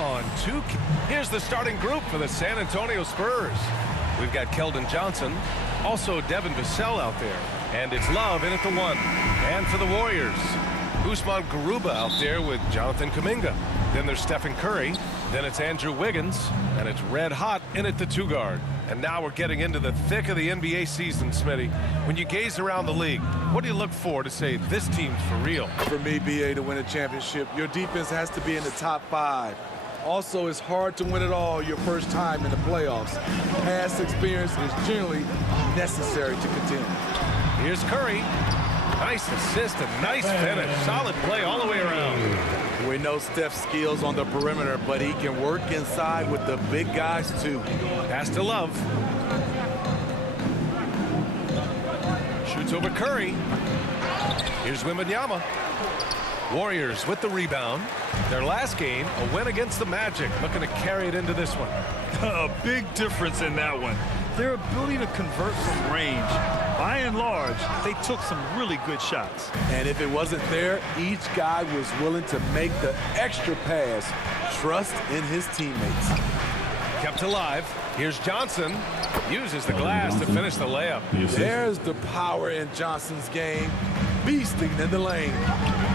On two. Here's the starting group for the San Antonio Spurs. We've got Keldon Johnson, also Devin Vassell out there, and it's Love in at the 1. And for the Warriors, Usman Garuba out there with Jonathan Kuminga. Then there's Stephen Curry. Then it's Andrew Wiggins, and it's red hot in at the 2 guard. And now we're getting into the thick of the NBA season, Smitty. When you gaze around the league, what do you look for to say this team's for real? For me, BA, to win a championship, your defense has to be in the top 5. Also, it's hard to win it all your first time in the playoffs. Past experience is generally necessary to contend. Here's Curry. Nice assist and nice finish. Solid play all the way around. We know Steph's skills on the perimeter, but he can work inside with the big guys, too. Pass to Love. Shoots over Curry. Here's Wembanyama. Warriors with the rebound. Their last game, a win against the Magic, looking to carry it into this one. A big difference in that one. Their ability to convert from range. By and large, they took some really good shots. And if it wasn't there, each guy was willing to make the extra pass. Trust in his teammates. Kept alive. Here's Johnson. Uses the glass to finish the layup. There's the power in Johnson's game. Beasting in the lane.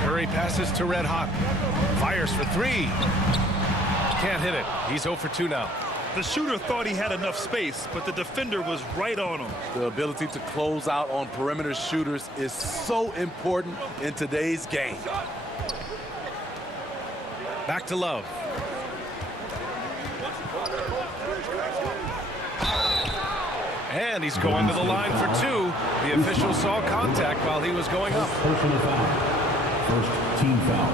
Curry passes to Red Hot. Fires for 3. Can't hit it. He's 0 for 2 now. The shooter thought he had enough space, but the defender was right on him. The ability to close out on perimeter shooters is so important in today's game. Back to Love. And he's going to the line for 2. The official saw contact while he was going up. Personal foul. First team foul.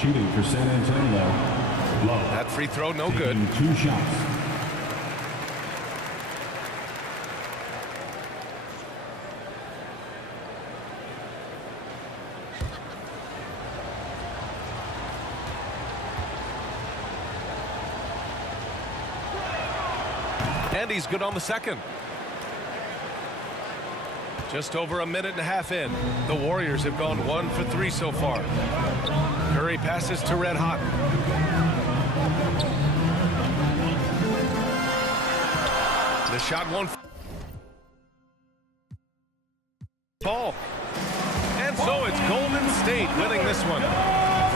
Shooting for San Antonio. Love. That free throw no good. 2 shots. And he's good on the second. Just over a minute and a half in. The Warriors have gone 1 for 3 so far. Curry passes to Red Hot. The shot won't fall. And so it's Golden State winning this one.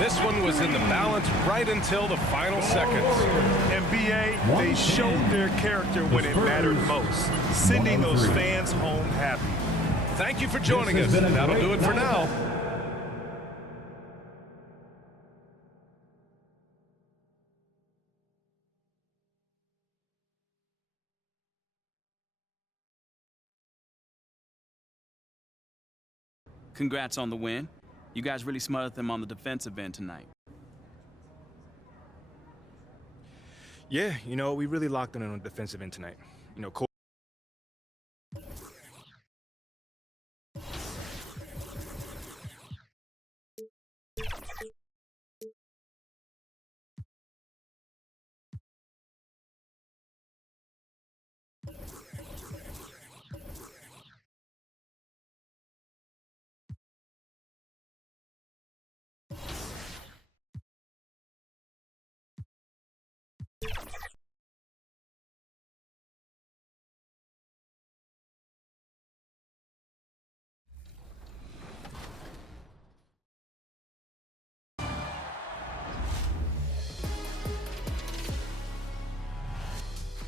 This one was in the balance right until the final seconds. And BA, they showed their character when it mattered most, sending those fans home happy. Thank you for joining us. That'll do it for now. Congrats on the win. You guys really smothered them on the defensive end tonight. Yeah, we really locked in on the defensive end tonight.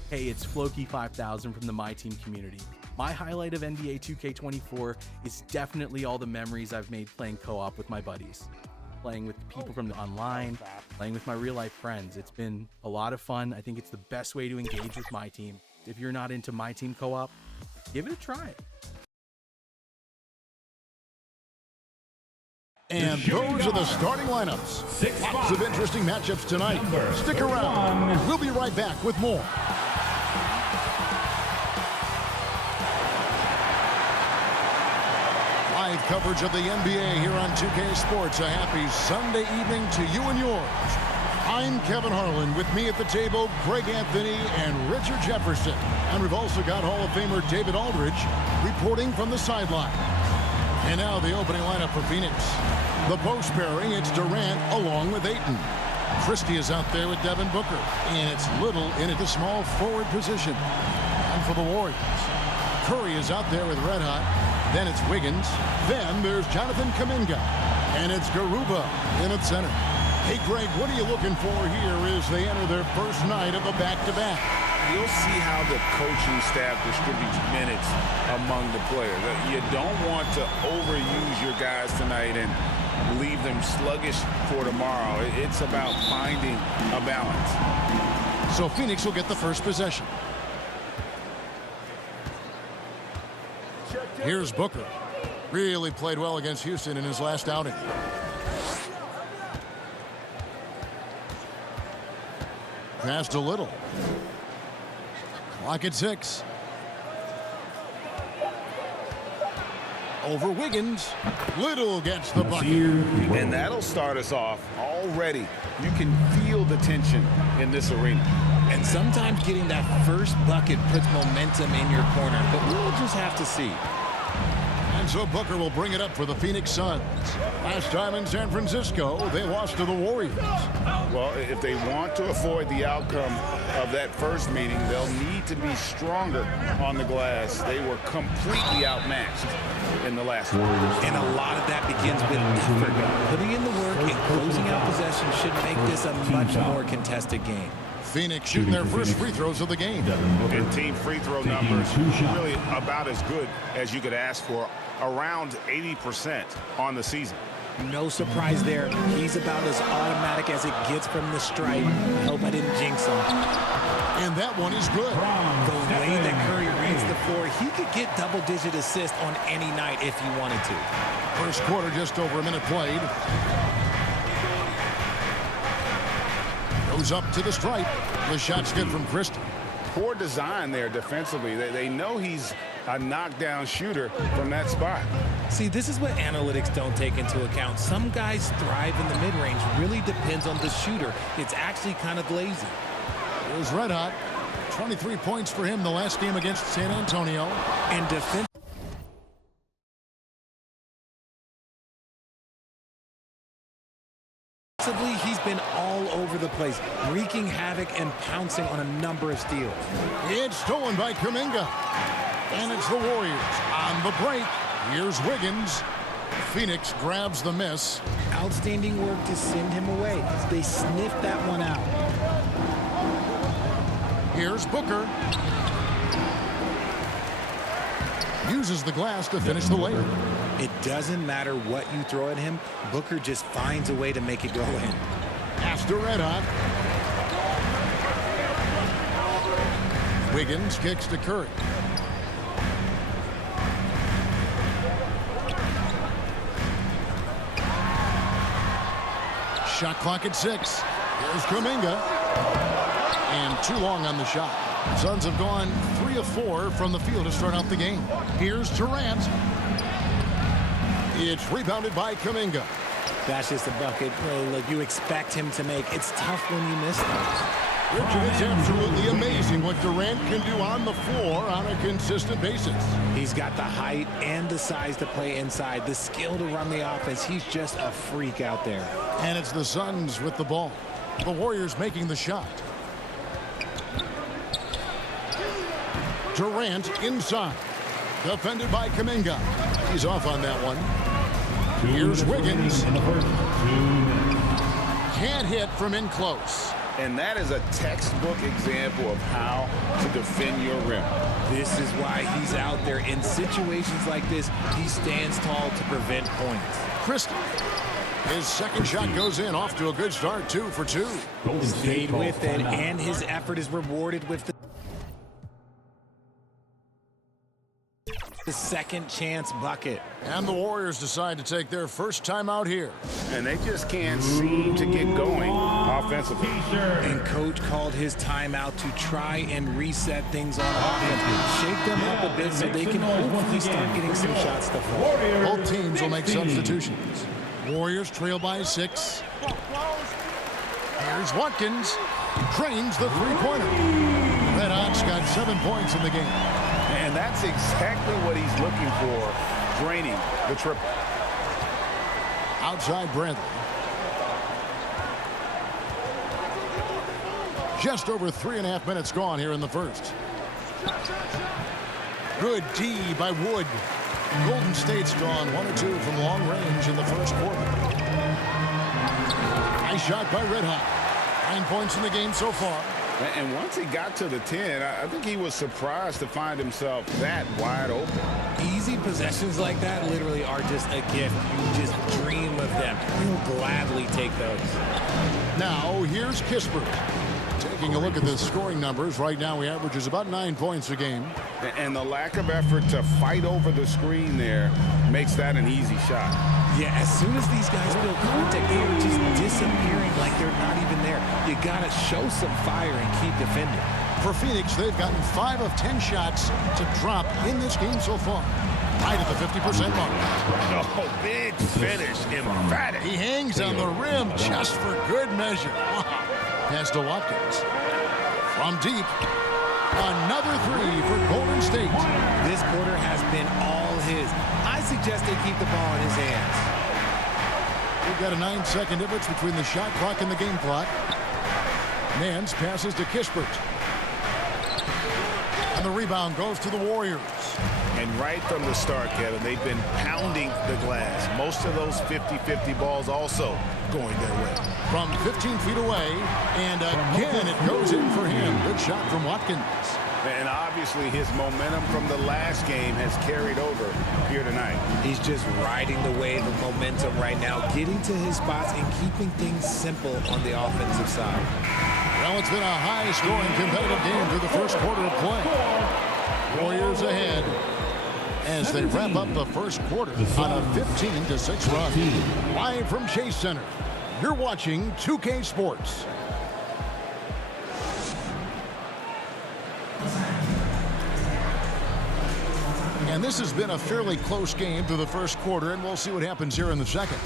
Hey, it's Floki5000 from the My Team community. My highlight of NBA 2K24 is definitely all the memories I've made playing co-op with my buddies. Playing with people from the online, playing with my real-life friends. It's been a lot of fun. I think it's the best way to engage with My Team. If you're not into My Team co-op, give it a try. And those are the starting lineups. Lots of interesting matchups tonight. Stick around. We'll be right back with more. Live coverage of the NBA here on 2K Sports. A happy Sunday evening to you and yours. I'm Kevin Harlan. With me at the table, Greg Anthony and Richard Jefferson. And we've also got Hall of Famer David Aldridge reporting from the sideline. And now the opening lineup for Phoenix. The post pairing, it's Durant along with Ayton. Christie is out there with Devin Booker. And it's Little in at the small forward position. And for the Warriors, Curry is out there with Red Hot. Then it's Wiggins. Then there's Jonathan Kuminga. And it's Garuba in at center. Hey, Greg, what are you looking for here as they enter their first night of a back-to-back? You'll see how the coaching staff distributes minutes among the players. You don't want to overuse your guys tonight and leave them sluggish for tomorrow. It's about finding a balance. So Phoenix will get the first possession. Here's Booker. Really played well against Houston in his last outing. Pass to Little. Clock at 6. Over Wiggins. Little gets the bucket. And that'll start us off already. You can feel the tension in this arena. And sometimes getting that first bucket puts momentum in your corner, but we'll just have to see. And so Booker will bring it up for the Phoenix Suns. Last time in San Francisco, they lost to the Warriors. Well, if they want to avoid the outcome of that first meeting, they'll need to be stronger on the glass. They were completely outmatched in the last one. And a lot of that begins with effort. Putting in the work and closing out possession should make this a much more contested game. Phoenix shooting their first free throws of the game. And team free throw numbers really about as good as you could ask for, around 80% on the season. No surprise there. He's about as automatic as it gets from the stripe. I hope I didn't jinx him. And that one is good. The way that Curry reads the floor, he could get double-digit assists on any night if he wanted to. First quarter, just over a minute played. Goes up to the stripe. The shot's good from Christie. Poor design there defensively. They know he's a knockdown shooter from that spot. See, this is what analytics don't take into account. Some guys thrive in the mid-range. Really depends on the shooter. It's actually kind of lazy. Here's Red Hot. 23 points for him the last game against San Antonio. And defensively, he's been all over the place, wreaking havoc and pouncing on a number of steals. It's stolen by Kuminga. And it's the Warriors on the break. Here's Wiggins. Phoenix grabs the miss. Outstanding work to send him away. They sniffed that one out. Here's Booker. Uses the glass to finish the layup. It doesn't matter what you throw at him. Booker just finds a way to make it go in. Pass to Red Hot. Wiggins kicks to Curry. Shot clock at 6. Here's Kuminga. And too long on the shot. Suns have gone 3 of 4 from the field to start out the game. Here's Durant. It's rebounded by Kuminga. That's just a bucket. Look, you expect him to make. It's tough when you miss those. Richard, it's absolutely amazing what Durant can do on the floor on a consistent basis. He's got the height and the size to play inside, the skill to run the offense. He's just a freak out there. And it's the Suns with the ball. The Warriors making the shot. Durant inside. Defended by Kuminga. He's off on that one. Here's Wiggins. Can't hit from in close. And that is a textbook example of how to defend your rim. This is why he's out there. In situations like this, he stands tall to prevent points. Christie. His second shot goes in, off to a good start, 2 for 2. Stayed with it, and his effort is rewarded with the second chance bucket. And the Warriors decide to take their first time out here. And they just can't seem to get going offensively. And coach called his timeout to try and reset things on offense. Shake them up a bit so they can hopefully start getting some shots to fall. Both teams will make substitutions. Warriors trail by 6. Here's Watkins. Drains the three-pointer. Red Hot's got 7 points in the game. And that's exactly what he's looking for, draining the triple. Outside Bradley. Just over 3.5 minutes gone here in the first. Good D by Wood. Golden State's gone 1 or 2 from long range in the first quarter. Nice shot by Red Hot. 9 points in the game so far. And once he got to the 10, I think he was surprised to find himself that wide open. Easy possessions like that literally are just a gift. You just dream of them. You'll gladly take those. Now, here's Kispert. Taking a look at the scoring numbers, right now he averages about 9 points a game. And the lack of effort to fight over the screen there makes that an easy shot. Yeah, as soon as these guys feel contact, they are just disappearing like they're not even there. You got to show some fire and keep defending. For Phoenix, they've gotten 5 of 10 shots to drop in this game so far. Right at the 50% mark. Oh, big finish. Emphatic. He hangs on the rim just for good measure. Pass to Watkins. From deep. Another 3 for Golden State. This quarter has been all his. I suggest they keep the ball in his hands. We've got a 9-second difference between the shot clock and the game clock. Nance passes to Kispert. And the rebound goes to the Warriors. And right from the start, Kevin, they've been pounding the glass. Most of those 50-50 balls also going their way. From 15 feet away, and again it goes in for him. Good shot from Watkins. And obviously his momentum from the last game has carried over here tonight. He's just riding the wave of momentum right now, getting to his spots and keeping things simple on the offensive side. Well, it's been a high-scoring competitive game through the first quarter of play. Warriors ahead as they wrap up the first quarter on a 15-6 run. Live from Chase Center, you're watching 2K Sports. And this has been a fairly close game through the first quarter, and we'll see what happens here in the second.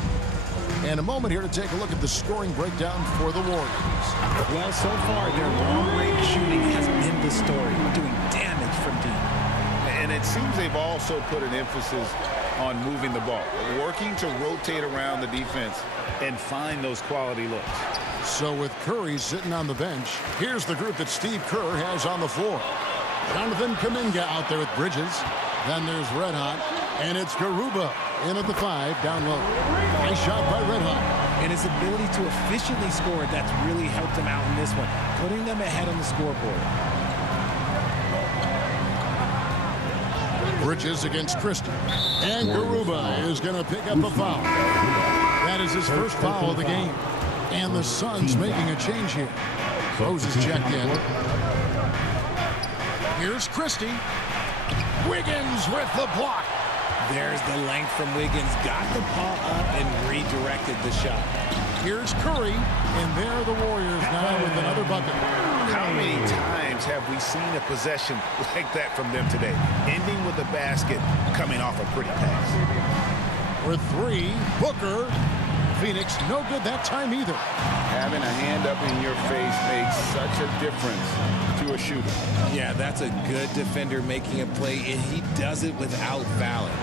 And a moment here to take a look at the scoring breakdown for the Warriors. Well, so far, their long-range shooting has been the story, doing damage from deep. And it seems they've also put an emphasis on moving the ball, working to rotate around the defense and find those quality looks. So with Curry sitting on the bench, here's the group that Steve Kerr has on the floor. Jonathan Kuminga out there with Bridges. Then there's Red Hot, and it's Garuba in at the 5 down low. Nice shot by Red Hot. And his ability to efficiently score, that's really helped him out in this one, putting them ahead on the scoreboard. Bridges against Christie. And Garuba is going to pick up a foul. That is his first foul of the game. And the Suns making a change here. Rose is checked in. Here's Christie. Wiggins with the block. There's the length from Wiggins. Got the paw up and redirected the shot. Here's Curry, and there are the Warriors now with another bucket. How many times have we seen a possession like that from them today? Ending with a basket, coming off a pretty pass. For 3, Booker. Phoenix, no good that time either. Having a hand up in your face makes such a difference to a shooter. Yeah, that's a good defender making a play, and he does it without fouling.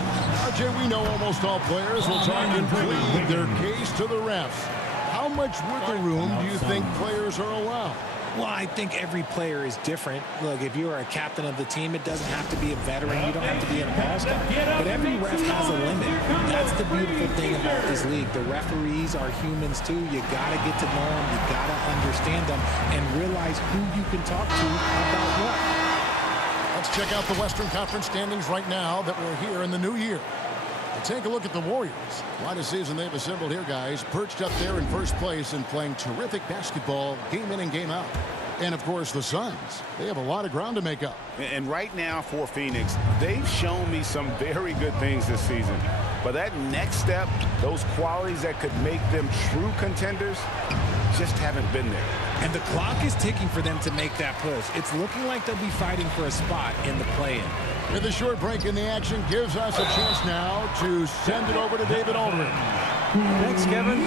Jay, we know almost all players will try and plead their case to the refs. How much wiggle room do you think players are allowed? Well, I think every player is different. Look, if you are a captain of the team, it doesn't have to be a veteran. You don't have to be an all-star. But every ref has a limit. That's the beautiful thing about this league. The referees are humans, too. You got to get to know them. You got to understand them and realize who you can talk to about what. Let's check out the Western Conference standings right now that we're here in the new year. Take a look at the Warriors. What a season they've assembled here, guys. Perched up there in first place and playing terrific basketball game in and game out. And, of course, the Suns. They have a lot of ground to make up. And right now for Phoenix, they've shown me some very good things this season. But that next step, those qualities that could make them true contenders, just haven't been there. And the clock is ticking for them to make that push. It's looking like they'll be fighting for a spot in the play-in. With a short break in the action gives us a chance now to send it over to David Aldridge. Thanks, Kevin.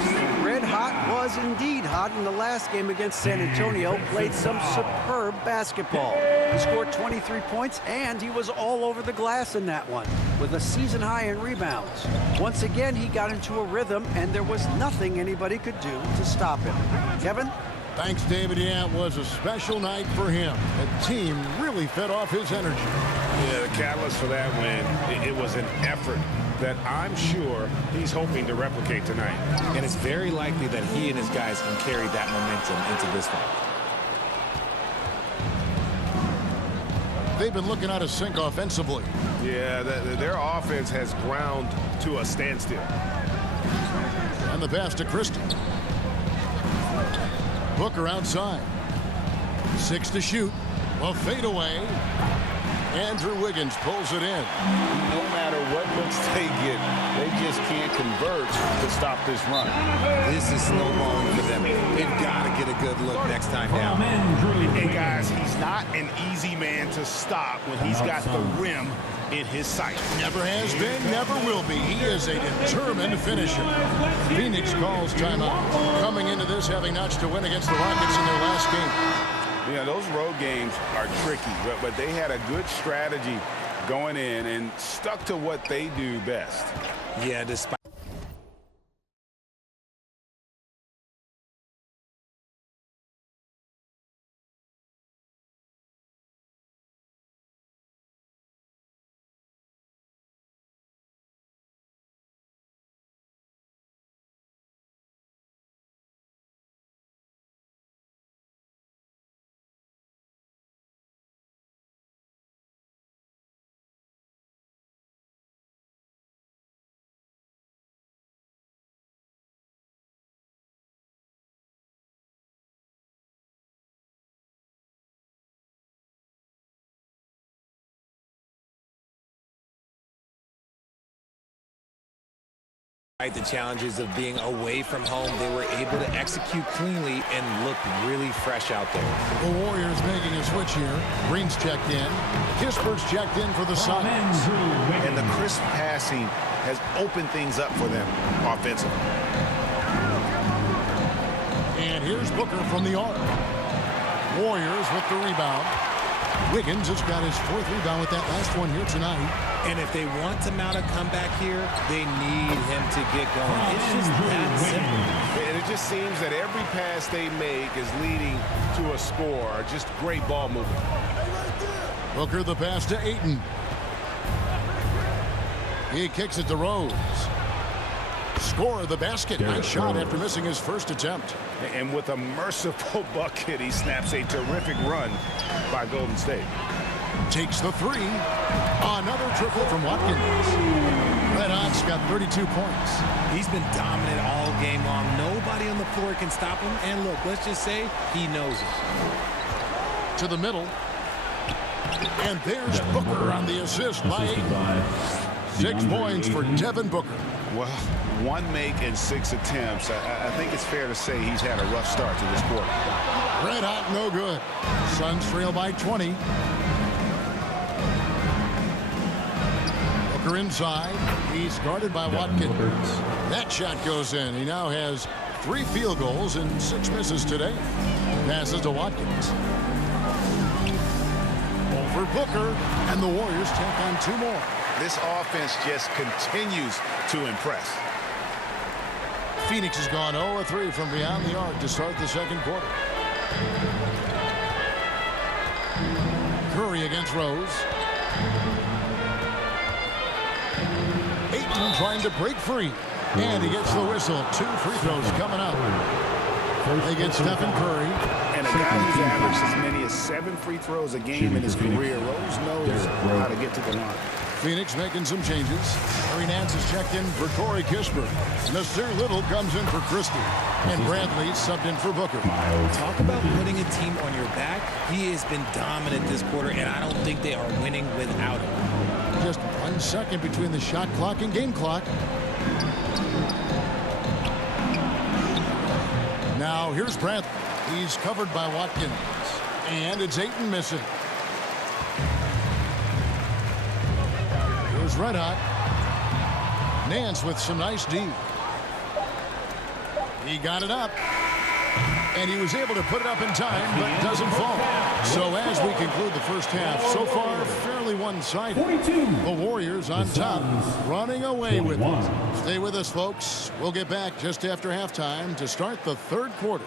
Red Hot was indeed hot in the last game against San Antonio. Played some superb basketball. He scored 23 points, and he was all over the glass in that one, with a season high in rebounds. Once again, he got into a rhythm, and there was nothing anybody could do to stop him. Kevin? Thanks, David. Yeah, it was a special night for him. The team really fed off his energy. Yeah, the catalyst for that win, it was an effort that I'm sure he's hoping to replicate tonight. And it's very likely that he and his guys can carry that momentum into this one. They've been looking out of sync offensively. Yeah, their offense has ground to a standstill. And the pass to Christie. Booker outside. 6 to shoot. Well, fade away. Andrew Wiggins pulls it in. No matter what looks they get, they just can't convert to stop this run. This is snowballing for them. They've got to get a good look next time down. And guys, he's not an easy man to stop when he's got the rim in his sight. Never has been, never will be. He is a determined finisher. Phoenix calls timeout. Coming into this, having notched a win against the Rockets in their last game. Yeah, those road games are tricky, but they had a good strategy going in and stuck to what they do best. Yeah, despite the challenges of being away from home, they were able to execute cleanly and look really fresh out there. The Warriors making a switch here. Green's checked in. Kispert's checked in for the Suns. And the crisp passing has opened things up for them offensively. And here's Booker from the arc. Warriors with the rebound. Wiggins has got his 4th rebound with that last one here tonight. And if they want to mount a comeback here, they need him to get going. It's just that simple. And it just seems that every pass they make is leading to a score. Just great ball movement. Booker the pass to Ayton. He kicks it to Rose. Score the basket. Nice shot after missing his first attempt. And with a merciful bucket, he snaps a terrific run by Golden State. Takes the 3. Another triple from Watkins. Red Hot's got 32 points. He's been dominant all game long. Nobody on the floor can stop him. And look, let's just say he knows it. To the middle. And there's Booker on the assist by Ayton. 6 points for Devin Booker. Well, 1 make and 6 attempts. I think it's fair to say he's had a rough start to this quarter. Red Hot, no good. Suns trail by 20. Booker inside. He's guarded by Watkins. That shot goes in. He now has 3 field goals and 6 misses today. Passes to Watkins. Over Booker, and the Warriors take on 2 more. This offense just continues to impress. Phoenix has gone 0-3 from beyond the arc to start the second quarter. Curry against Rose. Ayton trying to break free. And he gets the whistle. 2 free throws coming up. They get Stephen Curry. And a guy who's averaged as many as 7 free throws a game in his career. Rose knows how to get to the line. Phoenix making some changes. Harry Nance is checked in for Corey Kispert. Nasir Little comes in for Christie. And Bradley subbed in for Booker. Talk about putting a team on your back. He has been dominant this quarter, and I don't think they are winning without him. Just 1 second between the shot clock and game clock. Now here's Bradley. He's covered by Watkins. And it's Ayton missing. Here's Red Hot. Nance with some nice D. He got it up. And he was able to put it up in time, but doesn't fall. So as we conclude the first half, so far fairly one-sided. The Warriors on top, running away with it. Stay with us, folks. We'll get back just after halftime to start the third quarter.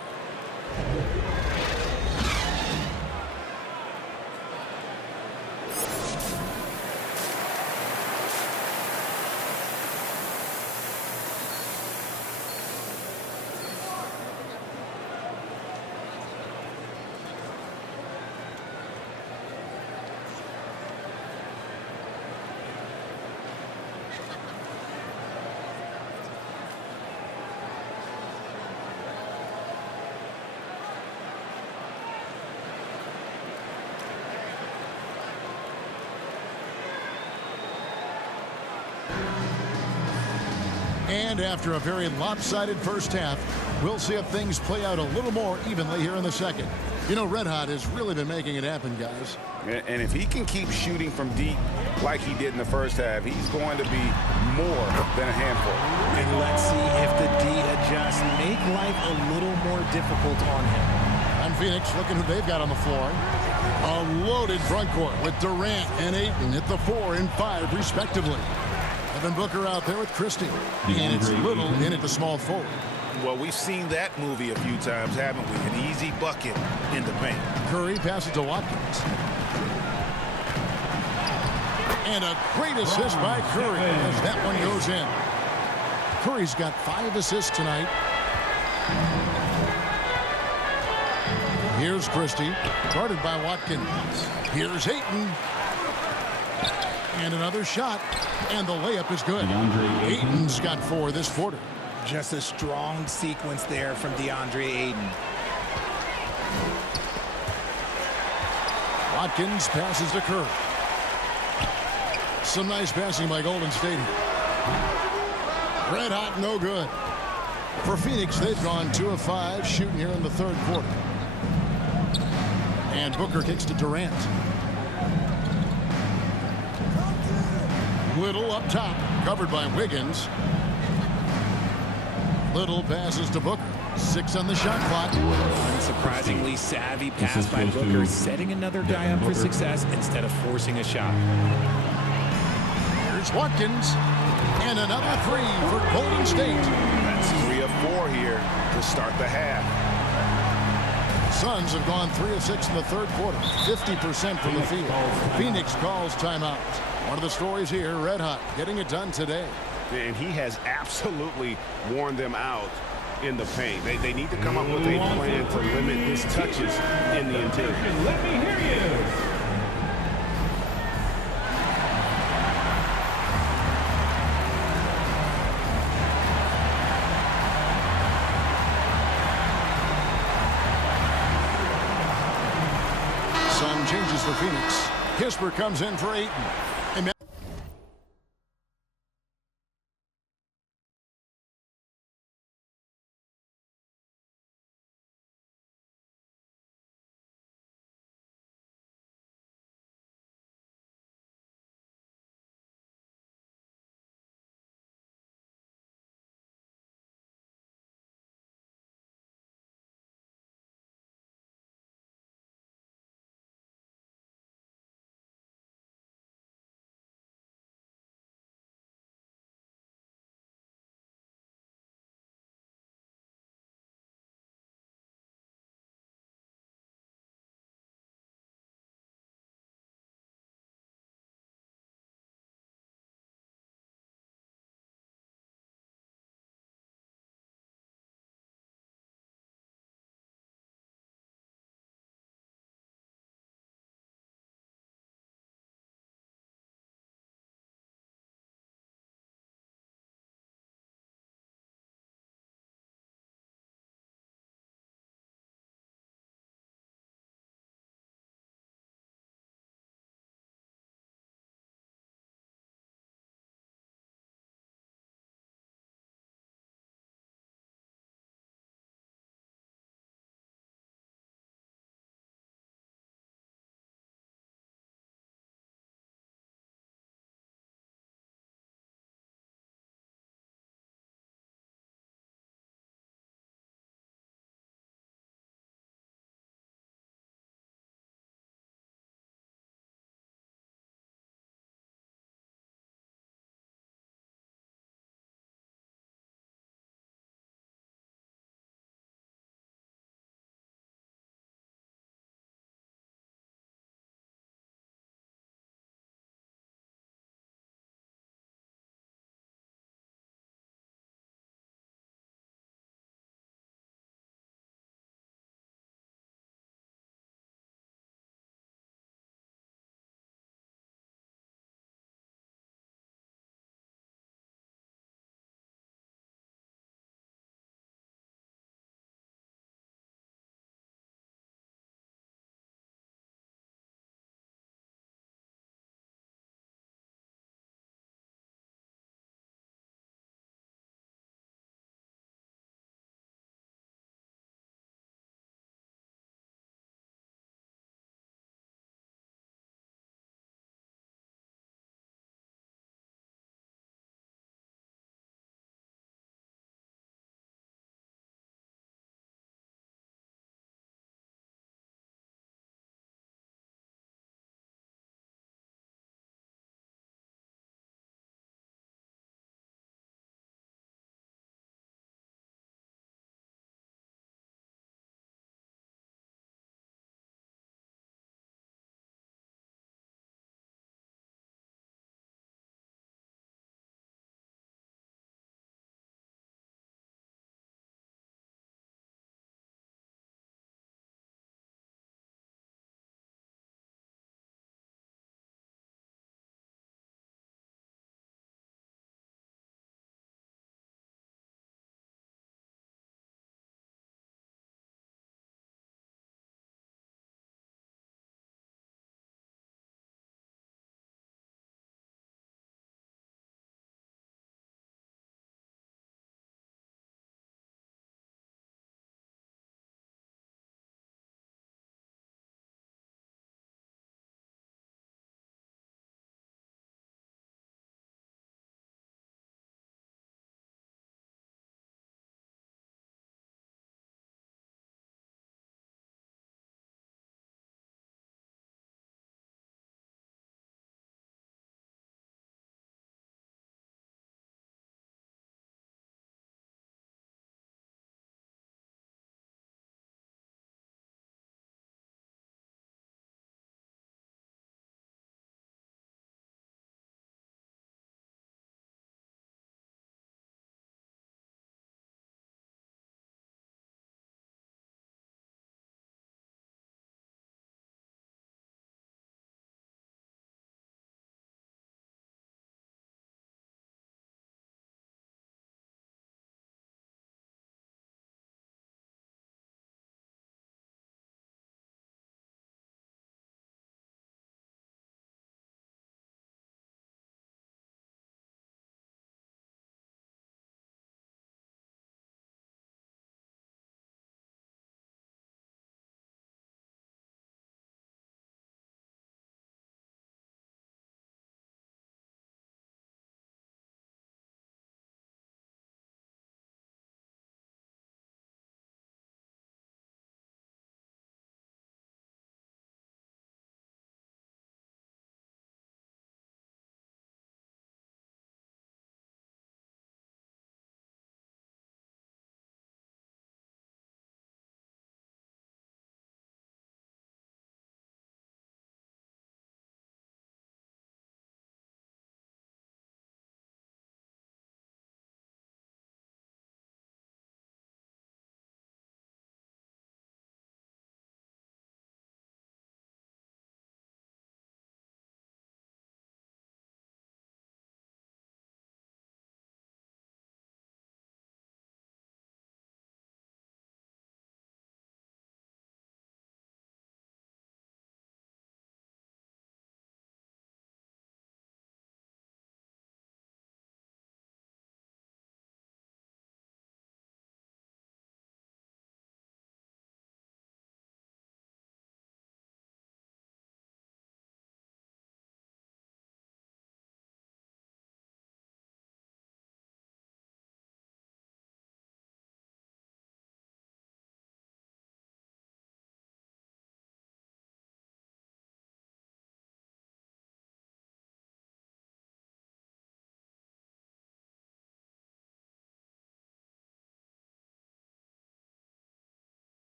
And after a very lopsided first half, we'll see if things play out a little more evenly here in the second. You know, Red Hot has really been making it happen, guys. And if he can keep shooting from deep like he did in the first half, he's going to be more than a handful. And let's see if the D adjusts, make life a little more difficult on him. And Phoenix looking who they've got on the floor. A loaded front court with Durant and Ayton at the 4 and 5 respectively. Devin Booker out there with Christie. And it's Little in at the small forward. Well, we've seen that movie a few times, haven't we? An easy bucket in the paint. Curry passes to Watkins. And a great assist by Curry as that one goes in. Curry's got 5 assists tonight. Here's Christie, guarded by Watkins. Here's Ayton. And another shot, and the layup is good. Ayton's got 4 this quarter. Just a strong sequence there from DeAndre Ayton. Watkins passes to Curry. Some nice passing by Golden State here. Red Hot, no good. For Phoenix, they've gone 2 of 5 shooting here in the third quarter. And Booker kicks to Durant. Little up top, covered by Wiggins. Little passes to Booker. 6 on the shot clock. Unsurprisingly savvy pass by Booker, setting another guy up for success instead of forcing a shot. Here's Watkins. And another 3 for Golden State. That's 3 of 4 here to start the half. Suns have gone 3 of 6 in the third quarter. 50% from the field. Phoenix calls timeout. One of the stories here, Red Hot getting it done today. And he has absolutely worn them out in the paint. They need to come up with a plan to limit his touches in the interior. Let me hear you. Sun changes for Phoenix. Kisper comes in for Ayton.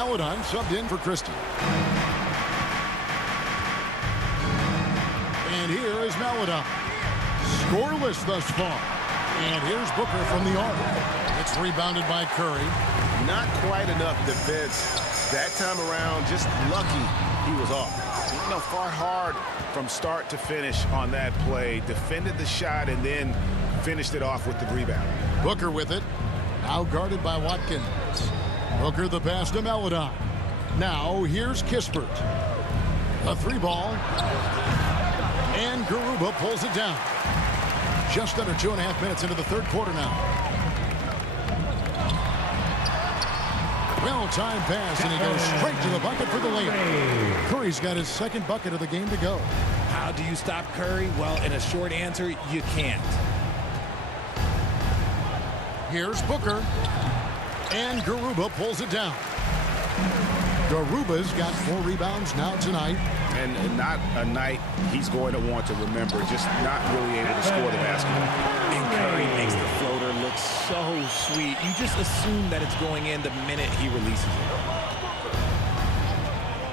Maladon subbed in for Christie. And here is Maladon. Scoreless thus far. And here's Booker from the arc. It's rebounded by Curry. Not quite enough defense that time around. Just lucky he was off. You know, fought hard from start to finish on that play. Defended the shot and then finished it off with the rebound. Booker with it. Now guarded by Watkins. Booker the pass to Maladon. Now here's Kispert. A 3-ball. And Garuba pulls it down. Just under 2.5 minutes into the third quarter now. Well-timed pass, and he goes straight to the bucket for the layup. Curry's got his second bucket of the game to go. How do you stop Curry? Well, in a short answer, you can't. Here's Booker. And Garuba pulls it down. Garuba's got 4 rebounds now tonight. And not a night he's going to want to remember, just not really able to score the basketball. And Curry makes the floater look so sweet. You just assume that it's going in the minute he releases it.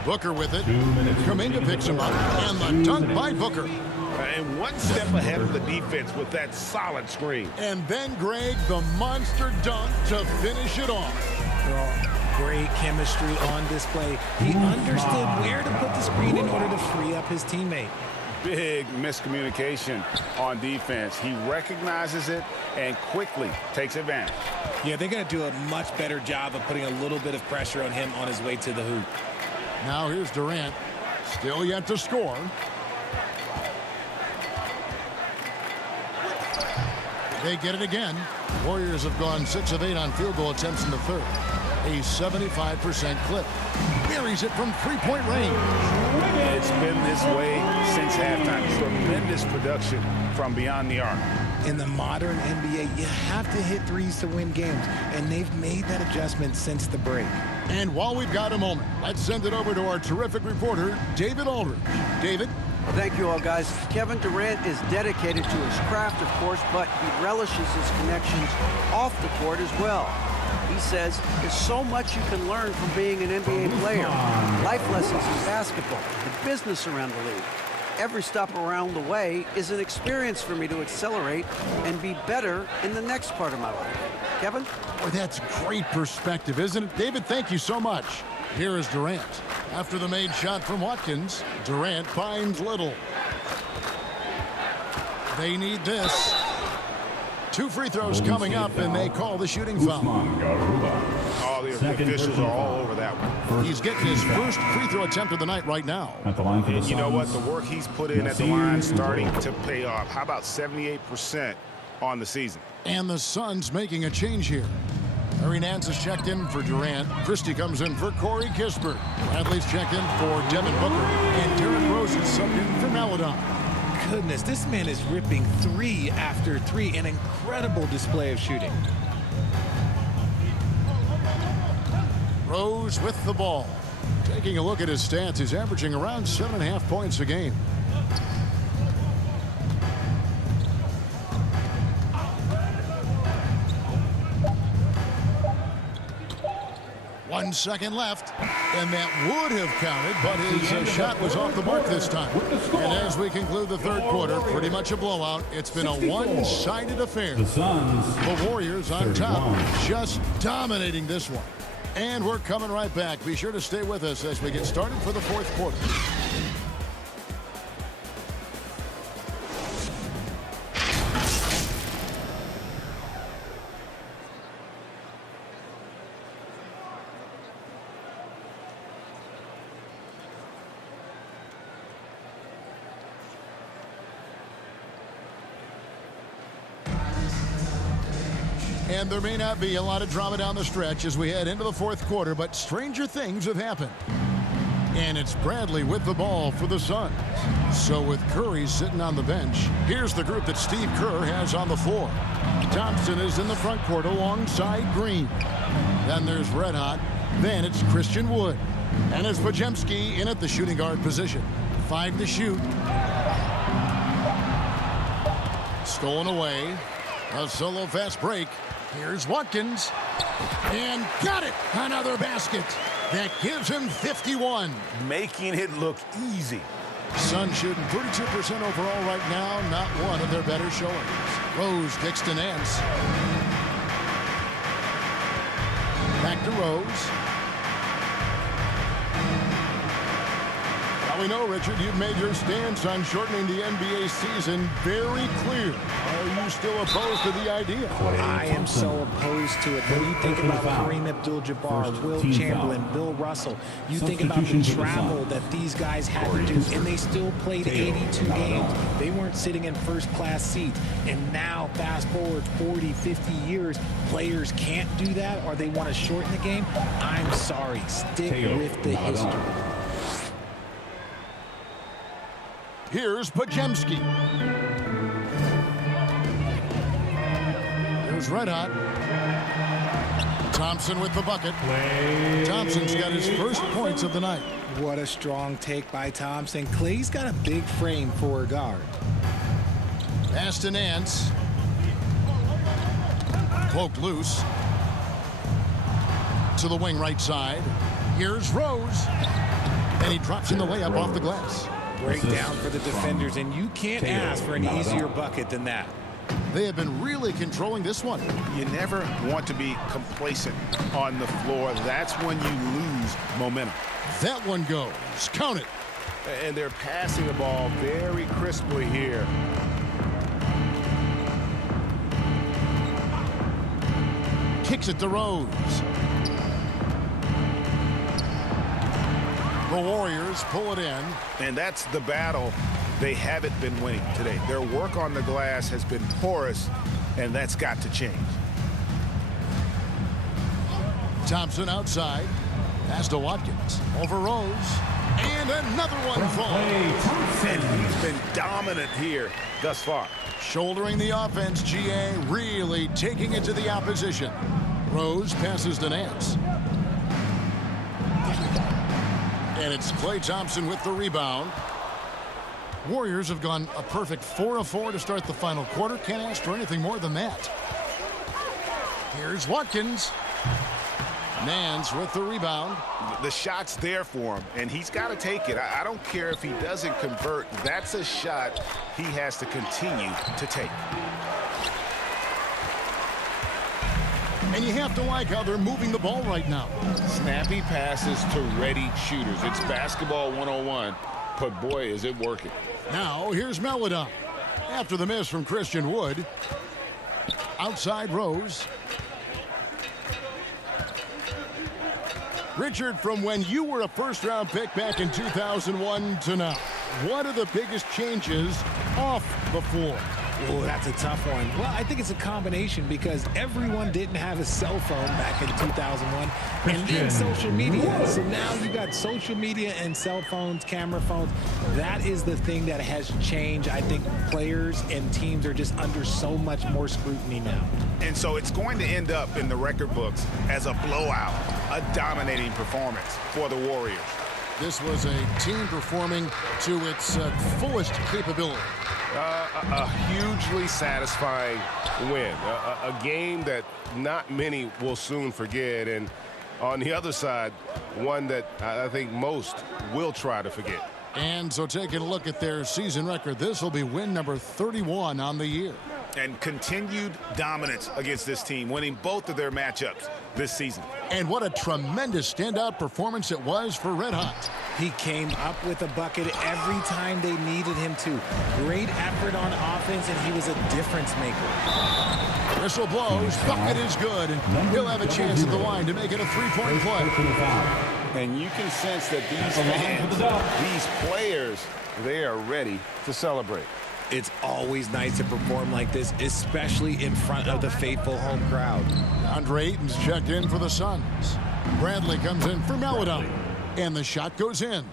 Booker with it. Kuminga picks him up. And the dunk by Booker. And one step ahead of the defense with that solid screen. And then Greg, the monster dunk to finish it off. Great chemistry on display. He understood where to put the screen in order to free up his teammate. Big miscommunication on defense. He recognizes it and quickly takes advantage. Yeah, they're going to do a much better job of putting a little bit of pressure on him on his way to the hoop. Now here's Durant. Still yet to score. They get it again. Warriors have gone 6 of 8 on field goal attempts in the third. A 75% clip. Buries it from 3-point range. It's been this way since halftime. Tremendous production from beyond the arc. In the modern NBA, you have to hit threes to win games, and they've made that adjustment since the break. And while we've got a moment, let's send it over to our terrific reporter, David Aldridge. David? Thank you all, guys. Kevin Durant is dedicated to his craft, of course, but he relishes his connections off the court as well. He says there's so much you can learn from being an NBA player. Life lessons in basketball, the business around the league. Every stop around the way is an experience for me to accelerate and be better in the next part of my life. Kevin? Boy, that's great perspective, isn't it? David, thank you so much. Here is Durant. After the made shot from Watkins, Durant finds Little. They need this. 2 free throws coming up, and they call the shooting foul. All the officials are all over that one. He's getting his first free throw attempt of the night right now. And you know what? The work he's put in at the line starting to pay off. How about 78% on the season? And the Suns making a change here. Larry Nance has checked in for Durant. Christie comes in for Corey Kispert. Bradley's checked in for Devin Booker. And Derrick Rose is subbed in for Maladon. Goodness, this man is ripping 3 after 3. An incredible display of shooting. Rose with the ball. Taking a look at his stats, he's averaging around 7.5 points a game. One second left, and that would have counted, but his shot was off the mark this time. And as we conclude the third quarter, pretty much a blowout. It's been a one-sided affair. The Warriors on top, just dominating this one. And we're coming right back. Be sure to stay with us as we get started for the fourth quarter. And there may not be a lot of drama down the stretch as we head into the fourth quarter, but stranger things have happened. And it's Bradley with the ball for the Suns. So with Curry sitting on the bench, here's the group that Steve Kerr has on the floor. Thompson is in the front court alongside Green. Then there's Red Hot. Then it's Christian Wood. And it's Podziemski in at the shooting guard position. 5 to shoot. Stolen away. A solo fast break. Here's Watkins. And got it! Another basket. That gives him 51. Making it look easy. Sun shooting 32% overall right now. Not one of their better showings. Rose kicks to Nance. Back to Rose. Now we know, Richard, you've made your stance on shortening the NBA season very clear. Are you still opposed to the idea? I am so opposed to it. When you think about Kareem Abdul-Jabbar, Will Chamberlain, Bill Russell, you think about the travel that these guys had to do, and they still played 82 games. They weren't sitting in first-class seats. And now, fast forward 40, 50 years, players can't do that, or they want to shorten the game. I'm sorry. Stick with the history. Here's Podziemski. Here's Red Hot. Thompson with the bucket. Thompson's got his first points of the night. What a strong take by Thompson. Clay's got a big frame for a guard. Pass to Nance. Poked loose. To the wing right side. Here's Rose. And he drops in the layup off the glass. Breakdown for the defenders, and you can't ask for an easier bucket than that. They have been really controlling this one. You never want to be complacent on the floor. That's when you lose momentum. That one goes. Count it. And they're passing the ball very crisply here. Kicks it to Rose. The Warriors pull it in. And that's the battle they haven't been winning today. Their work on the glass has been porous, and that's got to change. Thompson outside. Pass to Watkins. Over Rose. And another one falls. And he's been dominant here thus far. Shouldering the offense, GA really taking it to the opposition. Rose passes to Nance. And it's Klay Thompson with the rebound. Warriors have gone a perfect 4 of 4 to start the final quarter. Can't ask for anything more than that. Here's Watkins. Nance with the rebound. The shot's there for him, and he's got to take it. I don't care if he doesn't convert. That's a shot he has to continue to take. And you have to like how they're moving the ball right now. Snappy passes to ready shooters. It's basketball 101, but boy, is it working. Now, here's Melodon. After the miss from Christian Wood. Outside Rose. Richard, from when you were a first-round pick back in 2001 to now, what are the biggest changes off the floor? Oh, that's a tough one. Well, I think it's a combination because everyone didn't have a cell phone back in 2001 and then social media. So now you got social media and cell phones, camera phones. That is the thing that has changed. I think players and teams are just under so much more scrutiny now. And so it's going to end up in the record books as a blowout, a dominating performance for the Warriors. This was a team performing to its fullest capability. A hugely satisfying win. A game that not many will soon forget. And on the other side, one that I think most will try to forget. And so taking a look at their season record, this will be win number 31 on the year. And continued dominance against this team, winning both of their matchups this season. And what a tremendous standout performance it was for Red Hot. He came up with a bucket every time they needed him to. Great effort on offense, and he was a difference maker. Whistle blows, bucket is good, and he'll have a chance at the line to make it a three-point play. And you can sense that these fans, these players, they are ready to celebrate. It's always nice to perform like this, especially in front of the faithful home crowd. Andre Ayton's checked in for the Suns. Bradley comes in for Melodon, and the shot goes in.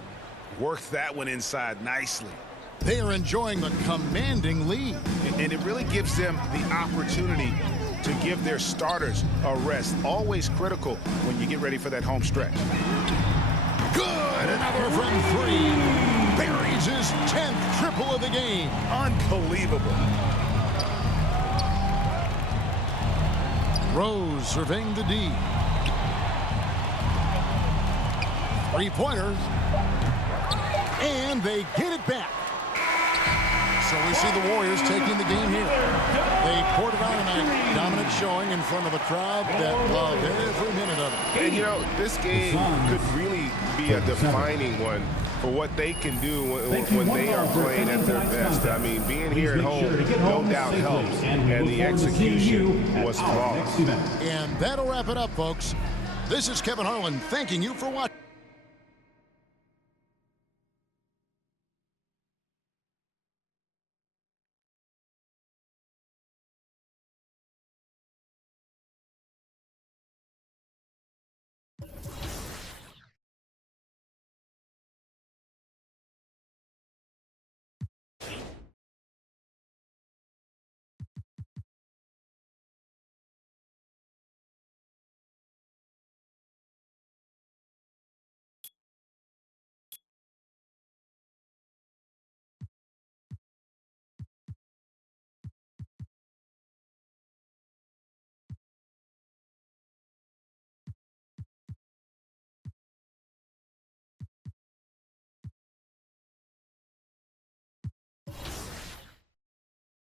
Worked that one inside nicely. They are enjoying the commanding lead. And it really gives them the opportunity to give their starters a rest. Always critical when you get ready for that home stretch. Good, another from three. Buries his 10th triple of the game. Unbelievable. Rose surveying the D. Three-pointer. And they get it back. So we see the Warriors taking the game here. They poured it on tonight. Dominant showing in front of a crowd that loved every minute of it. And, you know, this game could really be a defining one for what they can do when they are playing at their best. I mean, being here at home, no doubt helps. And the execution was flawless. And that'll wrap it up, folks. This is Kevin Harlan thanking you for watching.